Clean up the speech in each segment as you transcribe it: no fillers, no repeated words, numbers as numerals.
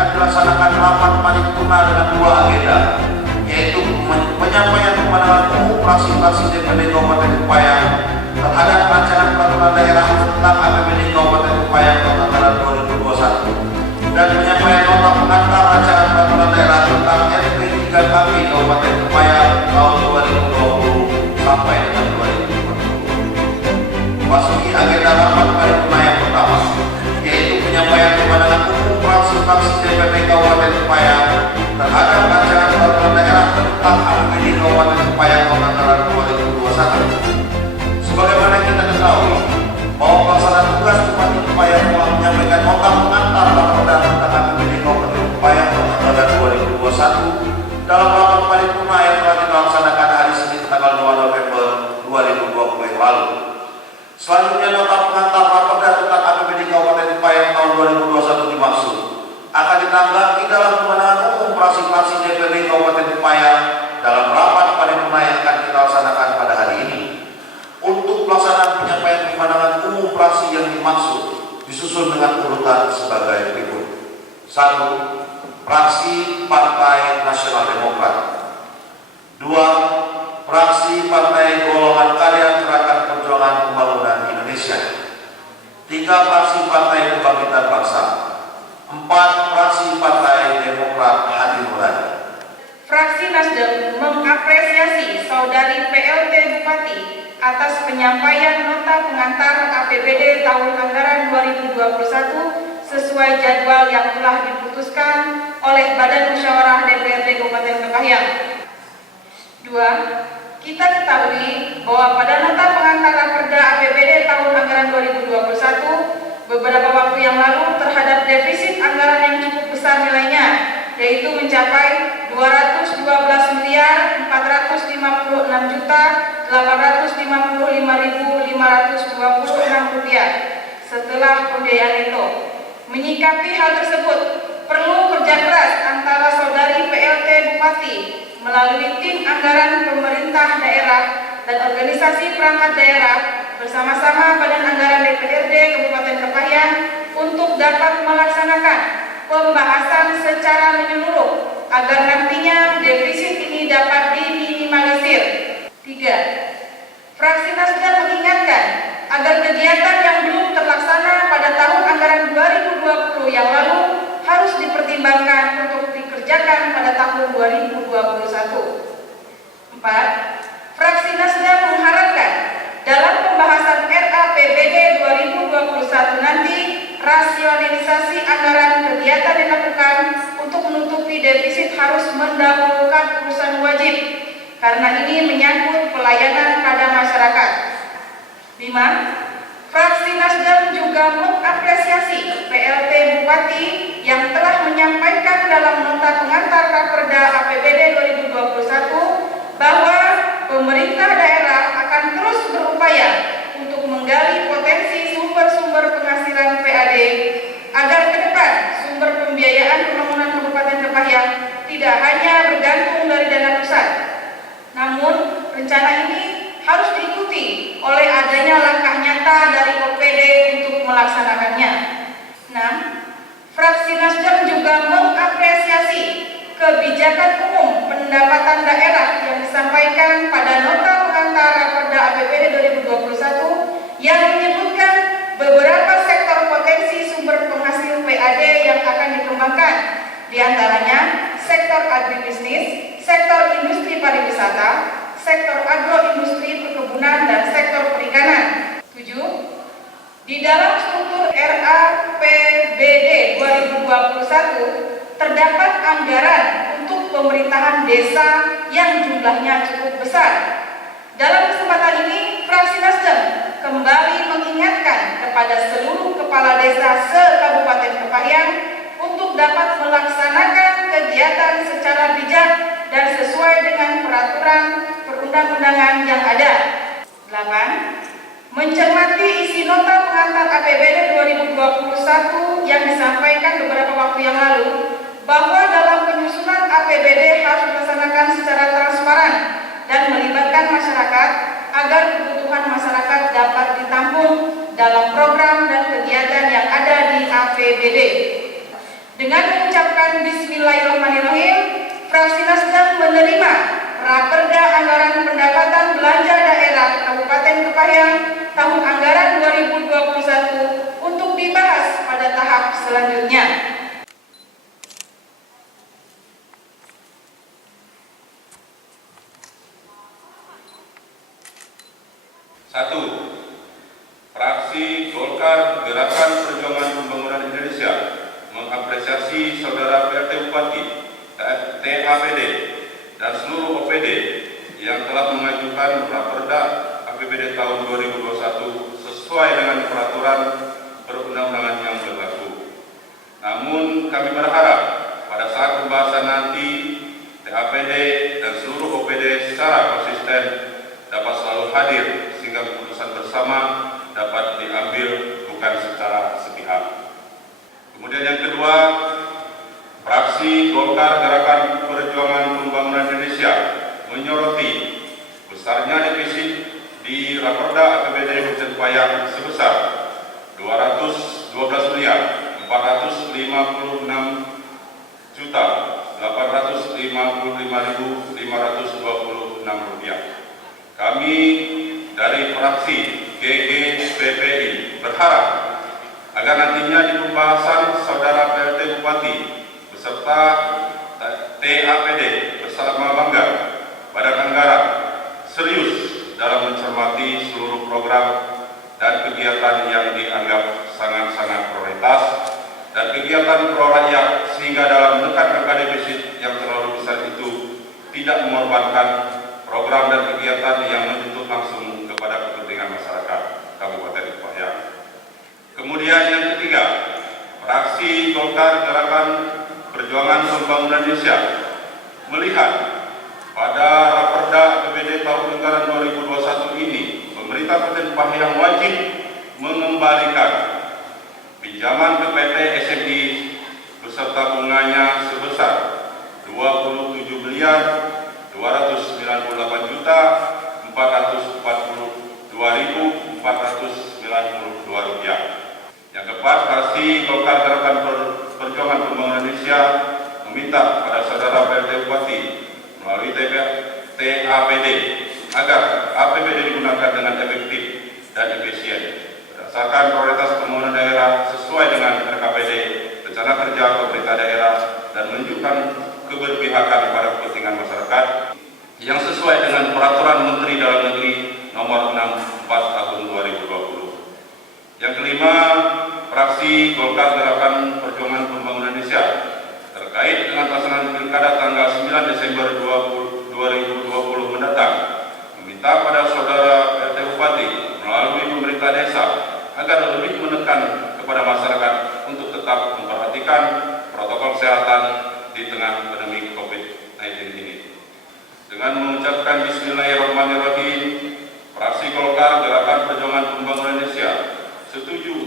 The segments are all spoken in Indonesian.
akan dilaksanakan rapat paripurna dengan dua agenda, yaitu penyampaian kepada umum fraksi-fraksi DPD Kabupaten Kepayang terhadap rancangan peraturan daerah tentang APBD Kabupaten Kepayang tahun anggaran 2021 dan penyampaian nota pengantar rancangan peraturan daerah tentang RP 3KB Kabupaten Kepayang tahun 2020 sampai dengan 2040. Memasuki agenda rapat paripurna yang pertama, yaitu penyampaian kepada umum fraksi-fraksi DPD Kabupaten Kepayang terhadap rancangan peraturan daerah tentang APBD Kabupaten Kepayang tahun anggaran 2021. Sebagaimana kita ketahui bahwa pelaksana tugas Bupati Kepayang telah menyampaikan nota pengantar raperda tentang APBD Kabupaten Kepayang tahun anggaran 2021 dalam rapat paripurna yang telah dilaksanakan hari Senin tanggal 2 November 2020 yang lalu. Selanjutnya, nota pengantar raperda tentang APBD Kabupaten Kepayang tahun 2021 dimaksud akan ditanggapi dalam kemenangan umum fraksi-fraksi DPD Kabupaten Kepayang dalam rapat paripurna yang akan kita laksanakan pada hari ini. Untuk pelaksanaan penyampaian kemenangan umum fraksi yang dimaksud disusun dengan urutan sebagai berikut. 1. Fraksi Partai Nasional Demokrat. 2. Fraksi Partai Golongan Karya Gerakan Perjuangan Pembangunan Indonesia. 3. Fraksi Partai Kebangkitan Bangsa. 4. Fraksi Partai Demokrat Hadi Nurani. Fraksi Nasdem mengapresiasi Saudari PLT Bupati atas penyampaian nota pengantar APBD tahun anggaran 2021 sesuai jadwal yang telah diputuskan oleh Badan Musyawarah DPRD Kabupaten Kepayang. 2. Kita ketahui bahwa pada nota pengantar raperda APBD tahun anggaran 2021 beberapa waktu yang lalu terhadap defisit anggaran yang cukup besar nilainya, yaitu mencapai 212.456.855.520 rupiah setelah pembiayaan neto. Menyikapi hal tersebut, perlu kerja keras antara Saudari PLT Bupati melalui tim anggaran pemerintah daerah dan organisasi perangkat daerah bersama-sama Badan Anggaran DPRD Kabupaten Kepayang untuk dapat melaksanakan pembahasan secara menyeluruh agar nantinya defisit ini dapat diminimalisir. 3. Fraksi Nasdem mengingatkan agar kegiatan yang belum terlaksana pada tahun anggaran 2020 yang lalu harus dipertimbangkan untuk dikerjakan pada tahun 2021. 4. Fraksi Nasdem mengharapkan dalam pembahasan RAPBD 2021 nanti rasionalisasi anggaran kegiatan dilakukan untuk menutupi defisit harus mendahulukan urusan wajib karena ini menyangkut pelayanan pada masyarakat. 5. Fraksi Nasdem juga mengapresiasi PLT Bupati yang telah menyampaikan dalam nota pengantar raperda APBD 2021 bahwa pemerintah daerah akan terus berupaya untuk menggali potensi sumber-sumber penghasilan PAD agar ke depan sumber pembiayaan pembangunan Kabupaten Kepayang tidak hanya bergantung dari dana pusat. Namun, rencana ini harus diikuti oleh adanya langkah nyata dari OPD untuk melaksanakannya. 6. Fraksi Nasdem juga mengapresiasi kebijakan umum pendapatan daerah yang disampaikan pada nota pengantar raperda APBD 2021 yang menyebutkan beberapa sektor potensi sumber penghasil PAD yang akan dikembangkan, diantaranya sektor agribisnis, sektor industri pariwisata, sektor agroindustri perkebunan, dan sektor perikanan. 7. Di dalam struktur RAPBD 2021 terdapat anggaran untuk pemerintahan desa yang jumlahnya cukup besar. Dalam kesempatan ini, Fraksi Nasdem kembali mengingatkan kepada seluruh kepala desa se-Kabupaten Kepayang untuk dapat melaksanakan kegiatan secara bijak dan sesuai dengan peraturan perundang-undangan yang ada. 8. Mencermati isi nota pengantar APBD 2021 yang disampaikan beberapa waktu yang lalu, bahwa dalam penyusunan APBD harus dilaksanakan secara transparan dan melibatkan masyarakat agar kebutuhan masyarakat dapat ditampung dalam program dan kegiatan yang ada di APBD. Dengan mengucapkan Bismillahirrahmanirrahim, fraksi Nasdem menerima Raperda Anggaran Pendapatan Belanja Daerah Kabupaten Kepahyang tahun anggaran 2021 untuk dibahas pada tahap selanjutnya. Satu, fraksi Golkar Gerakan Perjuangan Pembangunan Indonesia mengapresiasi Saudara PLT Bupati, TAPD, dan seluruh OPD yang telah mengajukan Raperda APBD tahun 2021 sesuai dengan peraturan perundang-undangan yang berlaku. Namun kami berharap pada saat pembahasan nanti TAPD dan seluruh OPD secara konsisten dapat selalu hadir sehingga keputusan bersama dapat diambil bukan secara sepihak. Kemudian yang kedua, fraksi Golkar Gerakan Perjuangan Pembangunan Indonesia menyoroti besarnya defisit di Raperda APBD Kabupaten Kepahyang sebesar 212.855.526 rupiah. Kami dari fraksi GGPPI berharap agar nantinya di pembahasan Saudara PLT Bupati beserta TAPD bersama Banggar Badan Anggaran serius dalam mencermati seluruh program dan kegiatan yang dianggap sangat-sangat prioritas dan kegiatan pro rakyat sehingga dalam menekan angka defisit yang terlalu besar itu tidak mengorbankan program dan kegiatan yang menuntut langsung kepada kepentingan masyarakat Kabupaten Kepahyang. Kemudian yang ketiga, fraksi Golkar Gerakan Perjuangan Pembangunan Indonesia melihat pada Raperda APBD tahun anggaran 2021 ini, pemerintah Kabupaten Kepahyang wajib mengembalikan pinjaman ke PT SMI beserta bunganya sebesar 27.298.442.492 rupiah. Yang keempat, fraksi Golkar Gerakan Perjuangan Pembangunan Indonesia meminta kepada Saudara PLT Bupati melalui TAPD agar APBD digunakan dengan efektif dan efisien berdasarkan prioritas pembangunan daerah sesuai dengan RKPD, rencana kerja pemerintah daerah, dan menunjukkan keberpihakan pada kepentingan masyarakat yang sesuai dengan Peraturan Menteri Dalam Negeri Nomor 64 Tahun 2020. Yang kelima, fraksi Golkar Gerakan Perjuangan Pembangunan Indonesia terkait dengan pelaksanaan Pilkada tanggal 9 Desember 2020 mendatang meminta pada Saudara PLT Bupati melalui pemerintah desa agar lebih menekan kepada masyarakat untuk tetap memperhatikan protokol kesehatan di tengah pandemi COVID-19 ini. Dengan mengucapkan Bismillahirrahmanirrahim, fraksi Golkar Gerakan Perjuangan Pembangunan Indonesia setuju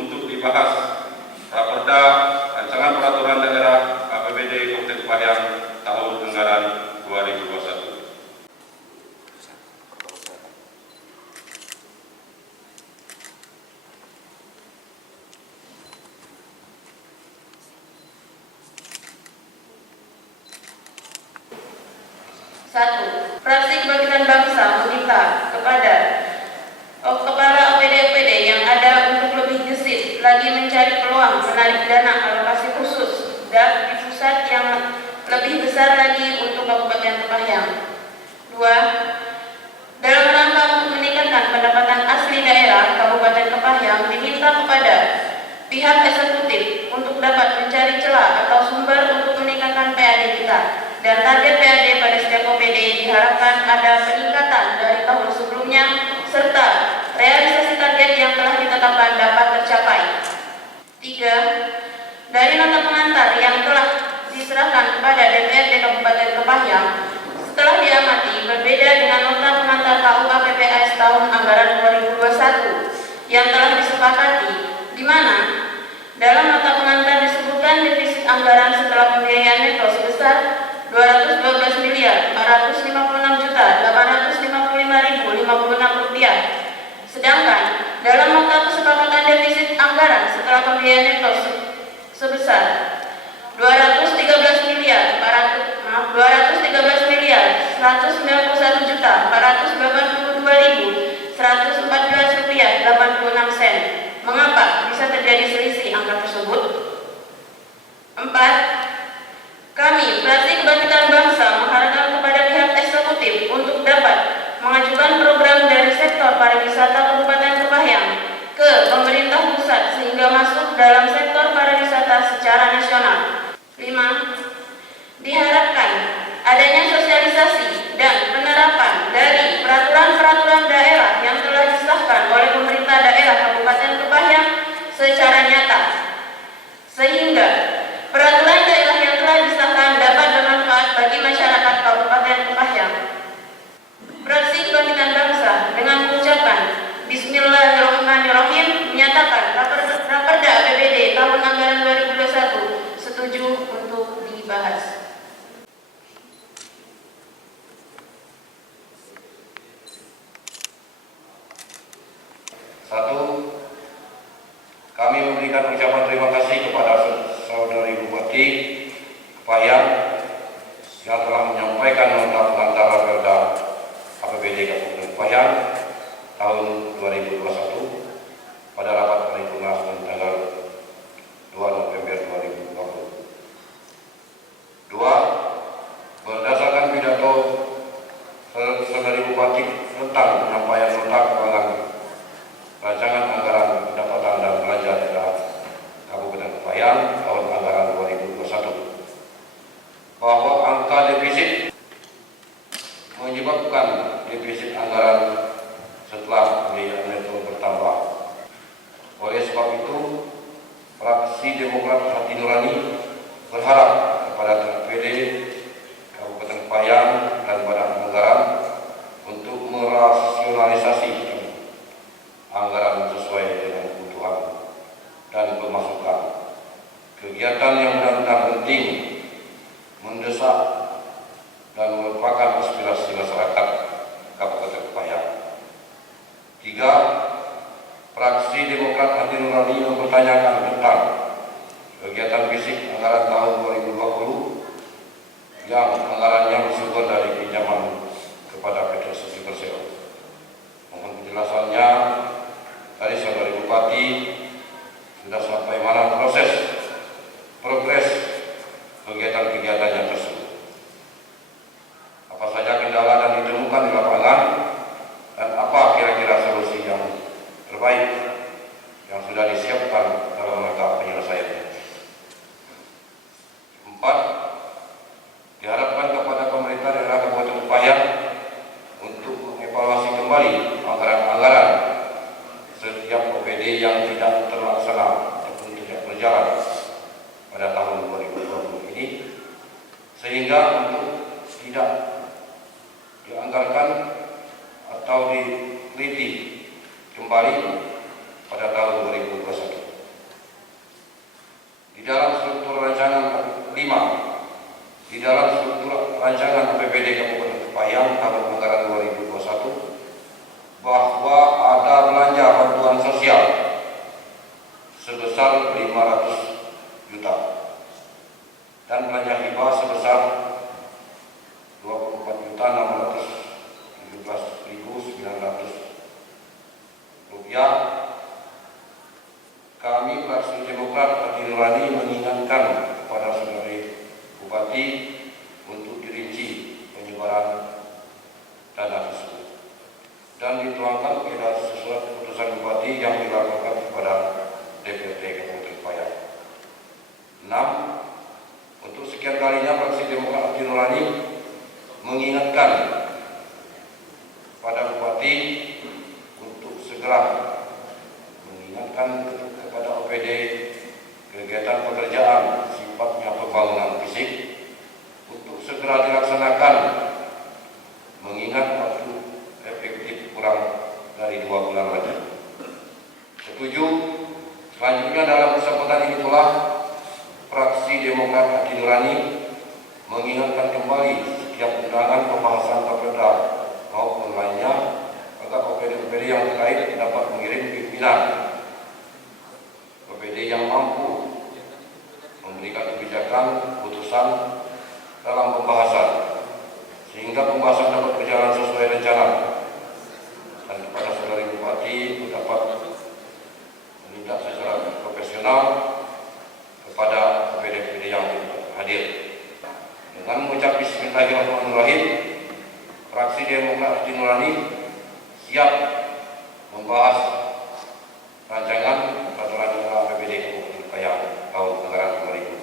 untuk dibahas Raperda Rancangan Peraturan Daerah APBD Kabupaten Kepahyang tahun anggaran 2021. Satu, fraksi Kebangkitan Bangsa meminta kepada kepala OPD-OPD yang ada untuk lebih gesit lagi mencari peluang menarik dana alokasi khusus dan di pusat yang lebih besar lagi untuk Kabupaten Kepahyang. Dua, dalam rangka untuk meningkatkan pendapatan asli daerah Kabupaten Kepahyang diminta kepada pihak eksekutif untuk dapat mencari celah atau sumber untuk meningkatkan PAD kita. Dan target PAD pada setiap OPD diharapkan ada peningkatan dari tahun sebelumnya serta realisasi target yang telah ditetapkan dapat tercapai. 3. Dari nota pengantar yang telah diserahkan kepada DPRD Kabupaten Kepahyang setelah diamati berbeda dengan nota pengantar KUA PPS tahun anggaran 2021 yang telah disepakati, di mana dalam nota pengantar disebutkan defisit anggaran setelah pembiayaan neto sebesar 212.856.855.056 rupiah. Sedangkan dalam nota kesepakatan defisit anggaran setelah pembiayaan neto sebesar 213 miliar 192.482.114 rupiah 86 sen. Mengapa bisa terjadi selisih angka tersebut? 4. Kami, Fraksi Kebangkitan Bangsa, mengharapkan kepada pihak eksekutif untuk dapat mengajukan program dari sektor pariwisata Kabupaten Kepahyang ke pemerintah pusat sehingga masuk dalam sektor pariwisata secara nasional. 5. Diharapkan adanya sosialisasi dan penerapan dari peraturan-peraturan daerah yang telah disahkan oleh pemerintah daerah Kabupaten Kepahyang secara nyata, sehingga peraturan daerah yang telah disahkan dapat bermanfaat bagi masyarakat Kabupaten Kepahyang. Fraksi Kebangkitan Bangsa dengan mengucapkan Bismillahirrahmanirrahim menyatakan Raperda APBD tahun anggaran 2021 setuju untuk dibahas. Satu, kami memberikan ucapan terima kasih kepada Saudari Bupati Kepahyang yang telah menyampaikan nota pengantar Raperda APBD Kabupaten Kepahyang tahun 2021 pada rapat paripurna tanggal 2 November 2020. 2. Berdasarkan pidato Saudari Bupati tentang penyampaian nota keuangan rancangan anggaran pendapatan dan belanja daerah Kabupaten Kepahyang tahun anggaran 2021 bahwa angka defisit menyebabkan defisit anggaran setelah pembiayaan neto bertambah. Oleh sebab itu, Fraksi Demokrat Hati Nurani berharap kepada DPD Kabupaten Kepahyang dan Badan Anggaran untuk merasionalisasi anggaran sesuai dengan kebutuhan dan pemasukan. Kegiatan yang benar-benar penting, mendesak, dan merupakan aspirasi masyarakat Kabupaten Kepahyang. 3. Fraksi Demokrat Hati Nurani mempertanyakan tentang kegiatan fisik anggaran tahun 2020 yang anggarannya bersumber dari pinjaman kepada PT Susi Persero. Mohon penjelasannya dari Saudari Bupati, sudah sampai mana progres kegiatan-kegiatannya tersebut. Apa saja kendala yang ditemukan di lapangan dan apa kira-kira solusi yang terbaik yang sudah disiapkan dalam rangka penyelesaiannya. 4. Diharapkan kepada pemerintah daerah Kabupaten Kepahyang untuk mengevaluasi kembali anggaran-anggaran setiap OPD yang tidak terlaksana ataupun tidak berjalan pada tahun 2020 ini, sehingga untuk tidak dianggarkan atau diteliti kembali pada tahun 2021. Di dalam struktur rancangan 5, di dalam struktur rancangan APBD Kabupaten Kepahyang tahun anggaran 2021 bahwa ada belanja bantuan sosial sebesar 500 juta dan belanja hibah sebesar 24.617.900 rupiah. Kami Fraksi Demokrat Hati Nurani mengingatkan kepada Saudari Bupati untuk dirinci penyebaran dana tersebut dan dituangkan ke dalam surat keputusan Bupati yang dilaporkan kepada DPRD Kabupaten Kepahyang. 6. Untuk sekian kalinya Fraksi Demokrat Hati Nurani mengingatkan pada Bupati untuk segera mengingatkan kepada OPD kegiatan pekerjaan sifatnya pembangunan fisik untuk segera dilaksanakan, mengingat waktu efektif kurang dari 2 bulan lagi. 7. Selanjutnya dalam kesempatan ini pula Fraksi Demokrat Hati Nurani mengingatkan kembali setiap undangan pembahasan Raperda maupun lainnya agar OPD-OPD yang terkait dapat mengirim pimpinan OPD yang mampu memberikan kebijakan, keputusan dalam pembahasan, sehingga pembahasan dapat berjalan sesuai rencana. Dan kepada Saudari Bupati dapat menindak secara profesional kepada APD yang hadir. Dengan mengucap Bismillahirrahmanirrahim, fraksi Demokrat Hati Nurani siap membahas rancangan peraturan daerah APBD Kabupaten Payang tahun anggaran 2021.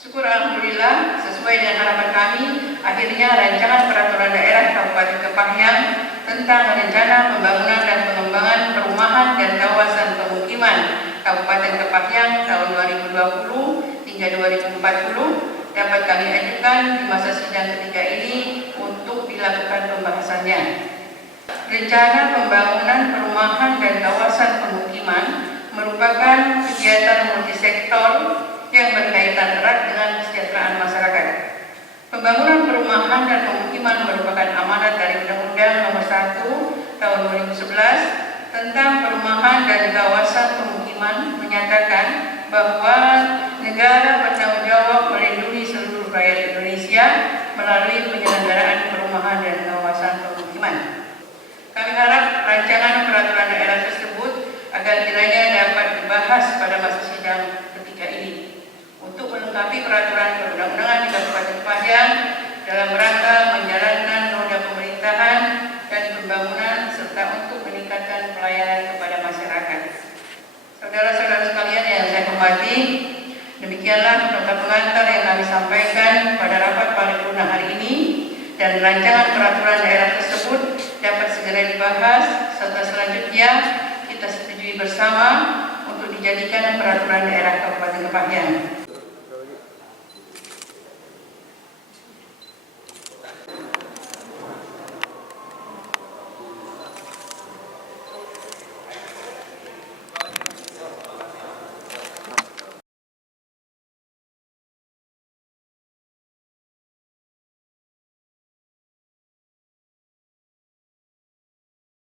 Syukur Alhamdulillah, sesuai dengan harapan kami, akhirnya rancangan peraturan daerah Kabupaten Kepahyang tentang rencana pembangunan dan pengembangan perumahan dan kawasan pemukiman Kabupaten Kepahyang tahun 2020 hingga 2040 dapat kami ajukan di masa sidang ketiga ini untuk dilakukan pembahasannya. Rencana pembangunan perumahan dan kawasan pemukiman merupakan kegiatan multisektor yang berkaitan erat dengan kesejahteraan masyarakat. Pembangunan perumahan dan pemukiman merupakan amanat dari Undang-Undang Nomor 1 Tahun 2011 tentang perumahan dan kawasan pemukiman menyatakan bahwa negara bertanggung jawab melindungi seluruh rakyat Indonesia melalui penyelenggaraan perumahan dan kawasan pemukiman. Kami harap rancangan peraturan daerah tersebut agar kiranya dapat dibahas pada masa sidang ketiga ini untuk melengkapi peraturan perundang-undangan di Kabupaten Kepahyang dalam rangka menjalankan roda pemerintahan dan pembangunan serta untuk meningkatkan pelayanan kepada masyarakat. Saudara-saudara sekalian yang saya hormati, demikianlah nota pengantar yang kami sampaikan pada rapat paripurna hari ini, dan rancangan peraturan daerah tersebut dapat segera dibahas serta selanjutnya kita setujui bersama untuk dijadikan peraturan daerah Kabupaten Kepahyang.